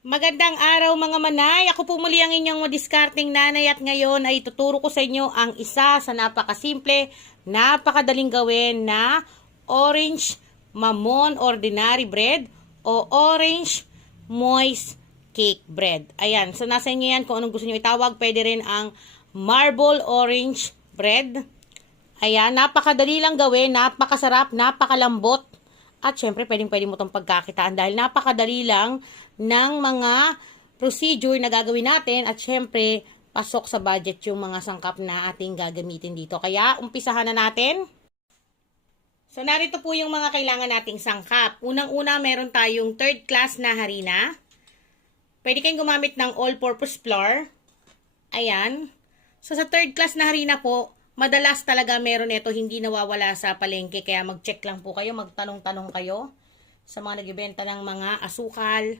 Magandang araw mga manay. Ako po muli ang inyong madiskarting nanay at ngayon ay tuturo ko sa inyo ang isa sa napakasimple, napakadaling gawin na orange mamon ordinary bread o orange moist cake bread. Ayan, so nasa inyo yan kung anong gusto nyo itawag. Pwede rin ang marble orange bread. Ayan, napakadali lang gawin, napakasarap, napakalambot. At syempre, pwede mo itong pagkakitaan dahil napakadali lang ng mga procedure na gagawin natin. At syempre, pasok sa budget yung mga sangkap na ating gagamitin dito. Kaya, umpisahan na natin. So, narito po yung mga kailangan nating sangkap. Unang-una, meron tayong third class na harina. Pwede kayong gumamit ng all-purpose flour. Ayan. So, sa third class na harina po, madalas talaga meron ito, hindi nawawala sa palengke. Kaya mag-check lang po kayo, magtanong-tanong kayo sa mga nagbibenta ng mga asukal.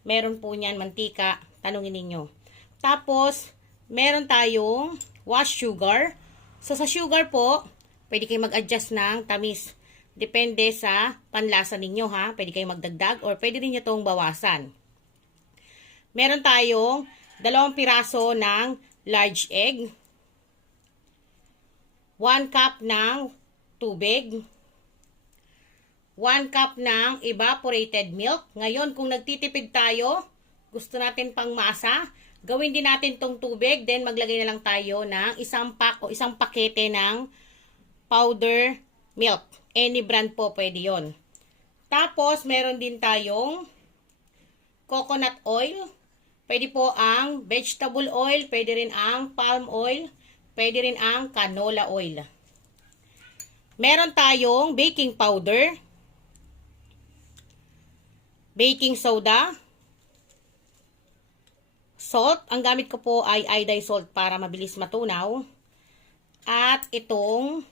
Meron po niyan, mantika, tanungin ninyo. Tapos, meron tayong wash sugar. So, sa sugar po, pwede kayong mag-adjust ng tamis. Depende sa panlasa ninyo ha. Pwede kayong magdagdag or pwede rin nyo itong bawasan. Meron tayong 2 piraso ng large egg. 1 cup ng tubig, 1 cup ng evaporated milk. Ngayon, kung nagtitipid tayo, gusto natin pang masa, gawin din natin tong tubig, then maglagay na lang tayo ng isang pack o isang pakete ng powder milk. Any brand po pwede yon. Tapos, meron din tayong coconut oil. Pwede po ang vegetable oil, pwede rin ang palm oil, pwede rin ang canola oil. Meron tayong baking powder, baking soda, salt. Ang gamit ko po ay iodized salt para mabilis matunaw. At itong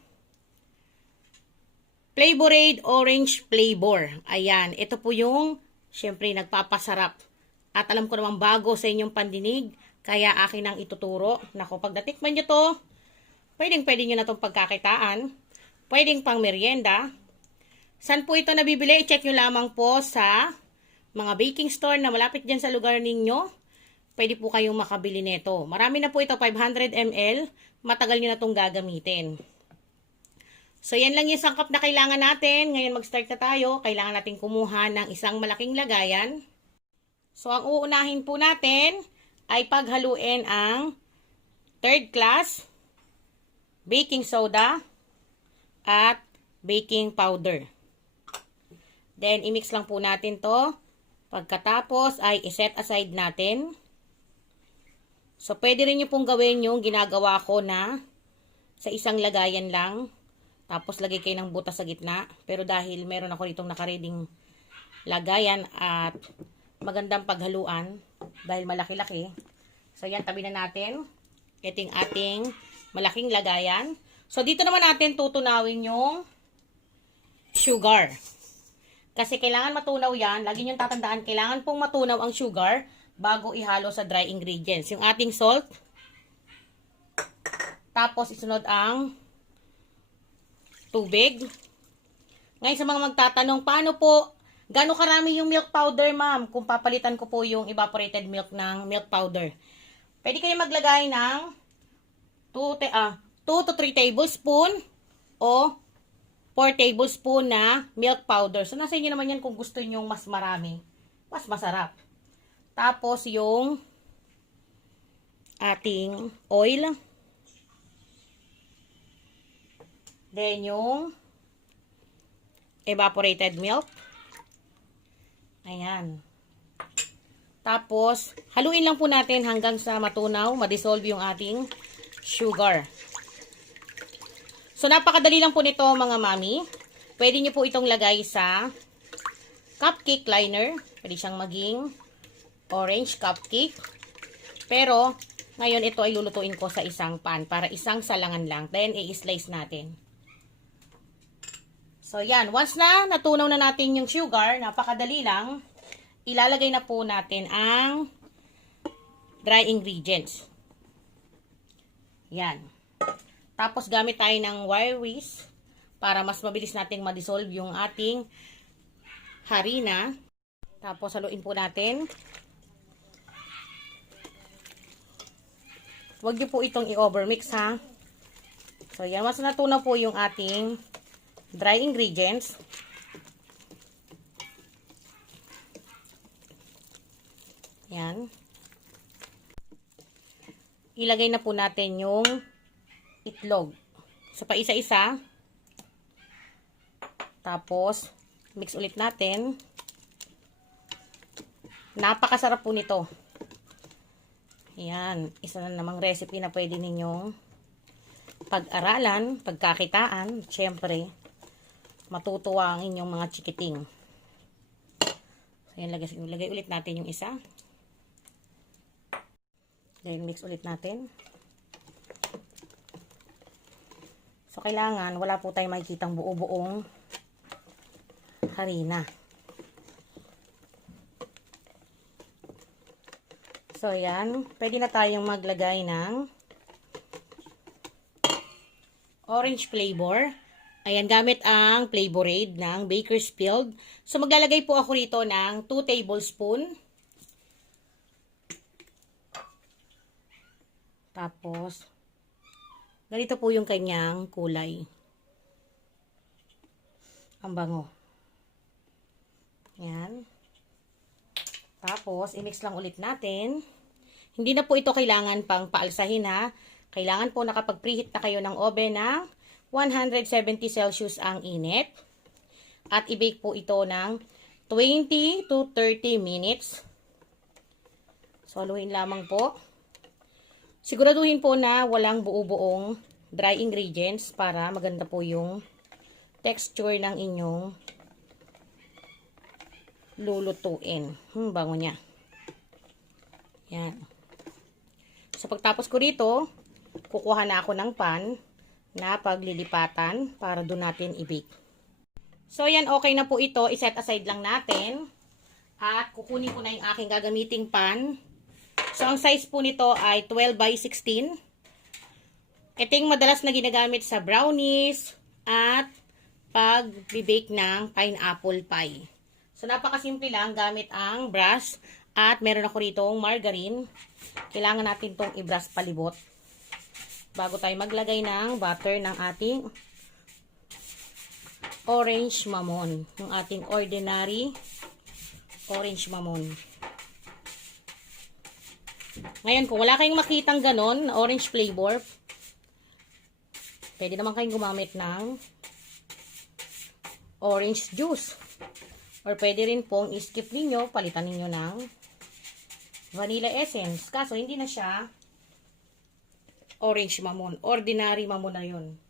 Flavorade orange flavor. Ayan, ito po yung syempre nagpapasarap. At alam ko namang bago sa inyong pandinig, kaya akin ang ituturo. Naku, pag natikman nyo to, pwede nyo na itong pagkakitaan. Pwedeng pang merienda. Saan po ito nabibili? I-check nyo lamang po sa mga baking store na malapit dyan sa lugar ninyo. Pwede po kayong makabili nito. Marami na po ito, 500 ml. Matagal nyo na itong gagamitin. So, yan lang yung sangkap na kailangan natin. Ngayon mag-start na tayo. Kailangan natin kumuha ng isang malaking lagayan. So, ang uunahin po natin ay paghaluin ang third class, baking soda, at baking powder. Then, i-mix lang po natin to. Pagkatapos ay i-set aside natin. So, pwede rin nyo pong gawin yung ginagawa ko na sa isang lagayan lang. Tapos, lagay kayo ng butas sa gitna. Pero dahil meron ako itong nakareding lagayan at magandang paghaluan dahil malaki-laki. So, yan, tabi na natin. Ito yung ating malaking lagayan. So, dito naman natin tutunawin yung sugar. Kasi kailangan matunaw yan. Lagi nyo tatandaan, kailangan pong matunaw ang sugar bago ihalo sa dry ingredients. Yung ating salt. Tapos, isunod ang tubig. Ngayon, sa mga magtatanong, paano po gaano karami yung milk powder, ma'am? Kung papalitan ko po yung evaporated milk ng milk powder. Pwede kayo maglagay ng 2 to 3 tablespoon o 4 tablespoon na milk powder. So, nasa inyo naman yan kung gusto nyo mas marami. Mas masarap. Tapos, yung ating oil. Then, yung evaporated milk. Ayan. Tapos, haluin lang po natin hanggang sa matunaw, madissolve yung ating sugar. So, napakadali lang po nito mga mami. Pwede nyo po itong lagay sa cupcake liner. Pwede siyang maging orange cupcake. Pero, ngayon ito ay lulutuin ko sa isang pan para isang salangan lang. Then, i-slice natin. So, yan. Once na natunaw na natin yung sugar, napakadali lang, ilalagay na po natin ang dry ingredients. Yan. Tapos, gamit tayo ng wire whisk para mas mabilis nating ma-dissolve yung ating harina. Tapos, haluin po natin Huwag niyo po itong i-overmix ha. So, yan. Mas natunaw po yung ating dry ingredients. Yan. Ilagay na po natin yung itlog. So, pa isa-isa. Tapos, mix ulit natin. Napakasarap po nito. Yan. Isa na namang recipe na pwede ninyong pag-aralan, pagkakitaan. Siyempre, matutuwa ang inyong mga chikiting. So, yan. Lagay ulit natin yung isa. Then, mix ulit natin. So, kailangan, wala po tayong makikitang buo-buong harina. So, yan. Pwede na tayong maglagay ng orange flavor. Ayan, gamit ang Flavorade ng Bakersfield. So, maglalagay po ako rito ng 2 tablespoon. Tapos, ganito po yung kanyang kulay. Ang bango. Yan. Tapos, i-mix lang ulit natin. Hindi na po ito kailangan pang paalsahin ha. Kailangan po nakapag-preheat na kayo ng oven na 170 Celsius ang init. At i-bake po ito ng 20 to 30 minutes. So, haluin lamang po. Siguraduhin po na walang buo-buong dry ingredients para maganda po yung texture ng inyong lulutuin. Bango niya. Yan. So, pagtapos ko rito, kukuha na ako ng pan na paglilipatan para doon natin i-bake. So, yan, okay na po ito. I-set aside lang natin. At kukunin ko na yung aking gagamiting pan. So, ang size po nito ay 12 by 16. Ito yung madalas na ginagamit sa brownies at pag-bake ng pineapple pie. So, napakasimple lang gamit ang brush at meron ako rito margarine. Kailangan natin itong i-brush palibot bago tayo maglagay ng butter ng ating orange mamon. Yung ating ordinary orange mamon. Ngayon, kung wala kayong makitang ganon, orange flavor, pwede naman kayong gumamit ng orange juice. Or pwede rin pong i-skip ninyo, palitan ninyo ng vanilla essence. Kaso, hindi na siya orange mamon. Ordinary mamon na yun.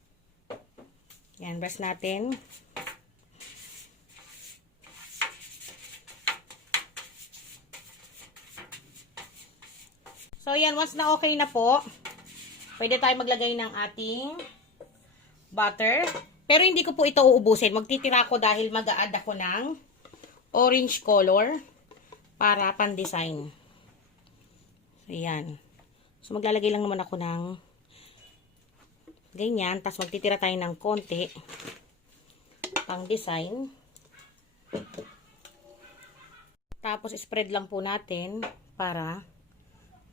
Yan, brush natin. So, yan. Once na okay na po, pwede tayo maglagay ng ating butter. Pero hindi ko po ito uubusin. Magtitira ko dahil mag-a-add ako ng orange color para pan-design. So, yan. So, maglalagay lang naman ako ng ganyan. Tapos, magtitira tayo ng konti pang-design. Tapos, spread lang po natin para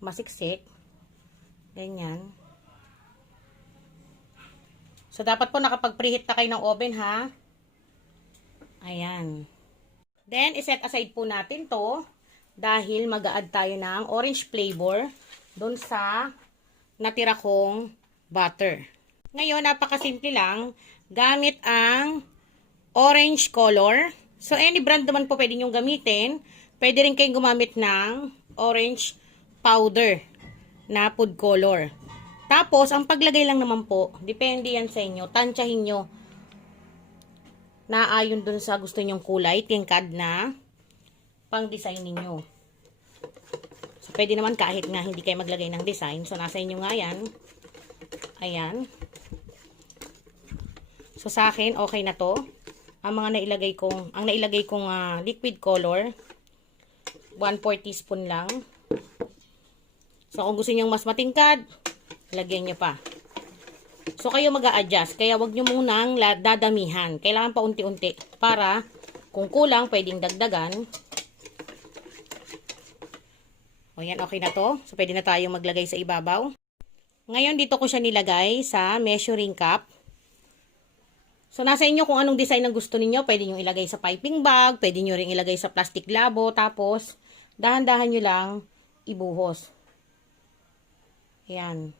masiksik. Ganyan. So, dapat po nakapag-preheat na kayo ng oven, ha? Ayan. Then, iset aside po natin to dahil mag-a-add tayo ng orange flavor dun sa natira kong butter. Ngayon, napakasimple lang. Gamit ang orange color. So, any brand naman po pwede nyo gamitin. Pwede rin kayong gumamit ng orange powder na food color. Tapos, ang paglagay lang naman po, depende yan sa inyo. Tansyahin nyo na ayon dun sa gusto nyong kulay, tingkad na pang-design ninyo. So, pwede naman kahit nga hindi kayo maglagay ng design. So, nasa inyo nga yan. Ayan. So, sa akin, okay na to. Ang mga nailagay kong liquid color, 1/4 teaspoon lang. So, kung gusto nyo mas matingkad, lagyan nyo pa. So, kayo mag-a-adjust. Kaya, wag nyo munang dadamihan. Kailangan pa unti-unti. Para, kung kulang, pwedeng dagdagan. O, yan. Okay na to. So, pwede na tayong maglagay sa ibabaw. Ngayon, dito ko siya nilagay sa measuring cup. So, nasa inyo kung anong design ang gusto ninyo. Pwede nyo ilagay sa piping bag, pwede nyo rin ilagay sa plastic labo, tapos, dahan-dahan nyo lang ibuhos. Ayan.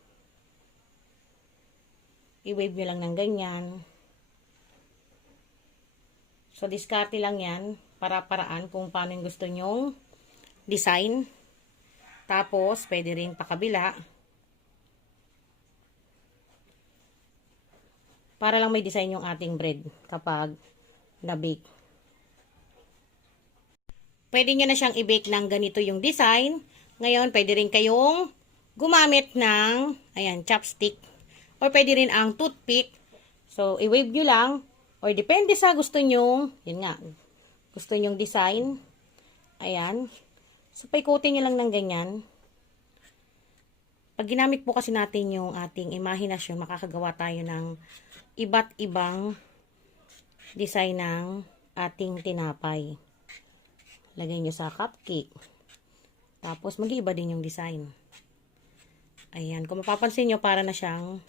I-wave nyo lang ng ganyan. So, diskarte lang yan, para-paraan kung paano yung gusto nyong design. Tapos, pwede rin pakabila. Para lang may design yung ating bread kapag na-bake. Pwede nyo na siyang i-bake ng ganito yung design. Ngayon, pwede rin kayong gumamit ng, ayan, chopstick. Or pwede rin ang toothpick. So, i-wave nyo lang. Or depende sa gusto nyo. Yun nga. Gusto nyong design. Ayan. So, paikutin nyo lang ng ganyan. Pag ginamit po kasi natin yung ating imahinasyon, makakagawa tayo ng iba't ibang design ng ating tinapay. Lagay nyo sa cupcake. Tapos, mag-iiba din yung design. Ayan. Kung mapapansin nyo, para na siyang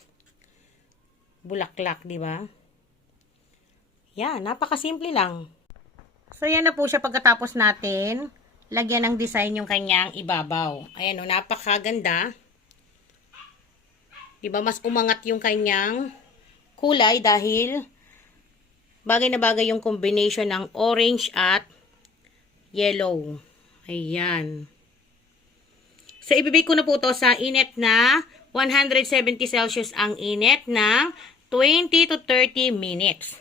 bulaklak, di ba? Yan. Napakasimple lang. So, yan na po siya pagkatapos natin lagyan ng design yung kanyang ibabaw. Ayan o, napakaganda. Diba, mas umangat yung kanyang kulay dahil bagay na bagay yung combination ng orange at yellow. Ayan. So, ibibig ko na po to sa init na 170 Celsius ang init ng 20 to 30 minutes.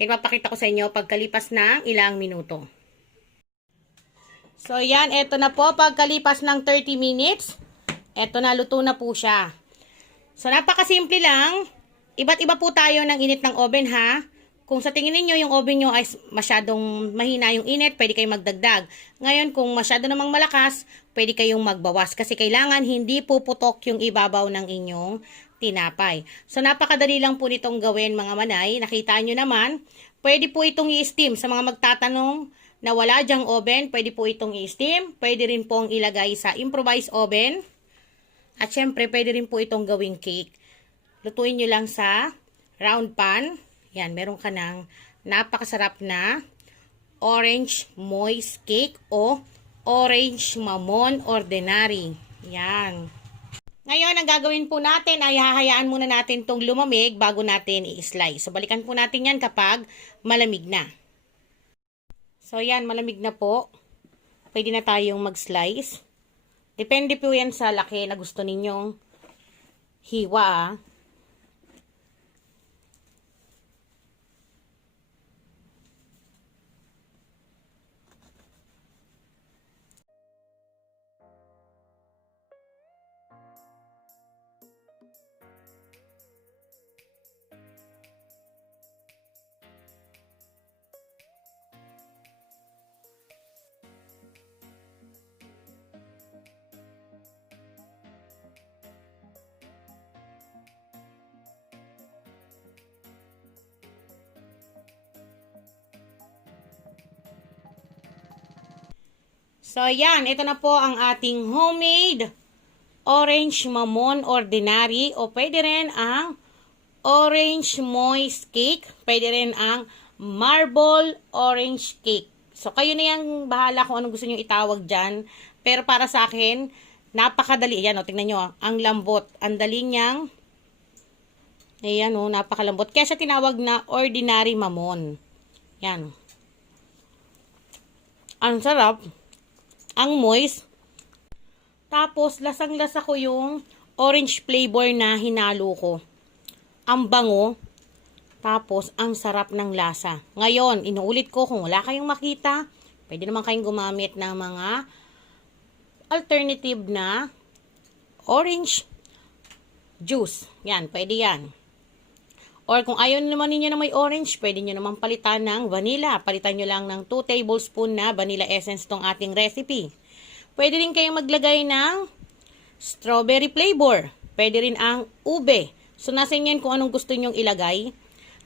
Kaya papakita ko sa inyo pagkalipas ng ilang minuto. So, yan. Ito na po. Pagkalipas ng 30 minutes, ito na. Luto na po siya. So, napakasimple lang. Iba't iba po tayo ng init ng oven, ha? Kung sa tingin niyo yung oven nyo ay masyadong mahina yung init, pwede kayong magdagdag. Ngayon, kung masyado namang malakas, pwede kayong magbawas. Kasi kailangan hindi puputok yung ibabaw ng inyong tinapay. So, napakadali lang po nitong gawin, mga manay. Nakita nyo naman, pwede po itong i-steam. Sa mga magtatanong na wala dyang oven, pwede po itong i-steam. Pwede rin pong ilagay sa improvised oven. At syempre, pwede rin po itong gawing cake. Lutuin nyo lang sa round pan. Yan, meron ka ng napakasarap na orange moist cake o orange mamon ordinary. Yan. Ngayon, ang gagawin po natin ay hahayaan muna natin itong lumamig bago natin i-slice. So, balikan po natin yan kapag malamig na. So, yan, malamig na po. Pwede na tayong mag-slice. Depende po yan sa laki na gusto ninyong hiwa, ah. So, yan. Ito na po ang ating homemade orange mamon ordinary o pwede rin ang orange moist cake. Pwede rin ang marble orange cake. So, kayo na yung bahala kung anong gusto nyo itawag dyan. Pero para sa akin, napakadali. Ayan, o, tingnan nyo. Ang lambot. Ang dali niyang, ayan, o, napakalambot. Kaya siya tinawag na ordinary mamon. Yan. Ang sarap. Ang moist. Tapos, lasang-lasa ko yung orange flavor na hinalo ko. Ang bango. Tapos, ang sarap ng lasa. Ngayon, inuulit ko, kung wala kayong makita, pwede naman kayong gumamit ng mga alternative na orange juice. Yan, pwede yan. Or kung ayaw naman ninyo na may orange, pwede nyo naman palitan ng vanilla. Palitan nyo lang ng 2 tablespoon na vanilla essence tong ating recipe. Pwede rin kayong maglagay ng strawberry flavor. Pwede rin ang ube. So, nasa inyo kung anong gusto nyong ilagay.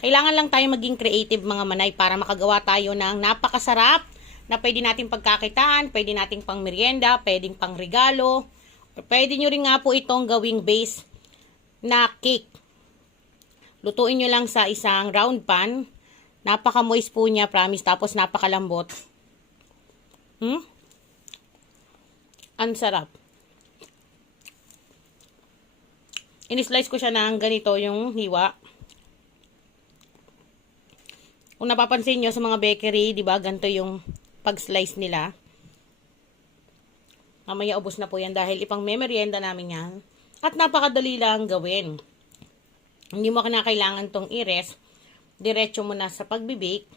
Kailangan lang tayo maging creative, mga manay, para makagawa tayo ng napakasarap na pwede nating pagkakitaan, pwede nating pang merienda, pwedeng pang regalo, Pwede nyo rin nga po itong gawing base na cake. Lutuin nyo lang sa isang round pan. Napaka-moist po niya, promise. Tapos napakalambot. Ang sarap. In-slice ko siya ng ganito yung hiwa. Kung napapansin nyo sa mga bakery, di ba, ganito yung pag-slice nila. Mamaya ubos na po yan dahil ipang memeryenda namin yan. At napakadali lang gawin. Hindi mo kinakailangan tong i-rest. Diretso mo na sa pagbibake.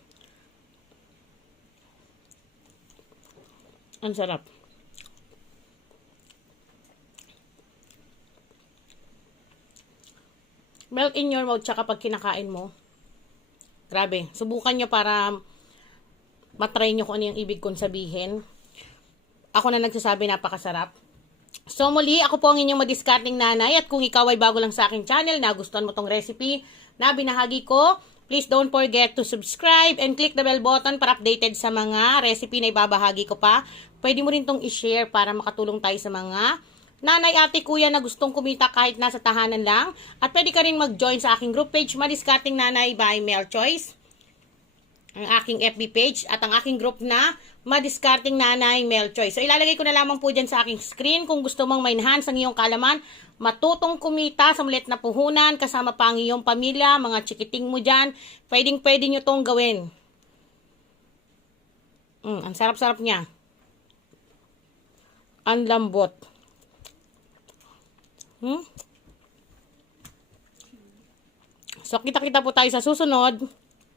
Ang sarap. Melt in your mouth tsaka pag kinakain mo. Grabe. Subukan nyo para matry nyo kung ano yung ibig kong sabihin. Ako na nagsasabi, napakasarap. So muli, ako po ang inyong madiscarding nanay. At kung ikaw ay bago lang sa aking channel, nagustuhan mo tong recipe na binahagi ko, please don't forget to subscribe and click the bell button para updated sa mga recipe na ibabahagi ko pa. Pwede mo rin tong i-share para makatulong tayo sa mga nanay, ate, kuya na gustong kumita kahit nasa tahanan lang. At pwede ka rin mag-join sa aking group page, Madiscarding Nanay by Mel Choice. Ang aking FB page at ang aking group na Madiscarding Nanay Mel Choice. So ilalagay ko na lamang po dyan sa aking screen kung gusto mong ma-enhance ang iyong kaalaman, matutong kumita sa maliit na puhunan, kasama pa ang iyong pamilya, mga chikiting mo dyan. Pwede nyo tong gawin. Ang sarap-sarap niya. Ang lambot. So, kita-kita po tayo sa susunod.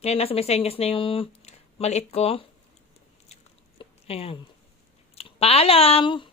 Ngayon, nasa mesenyas na yung maliit ko. Ayan. Paalam!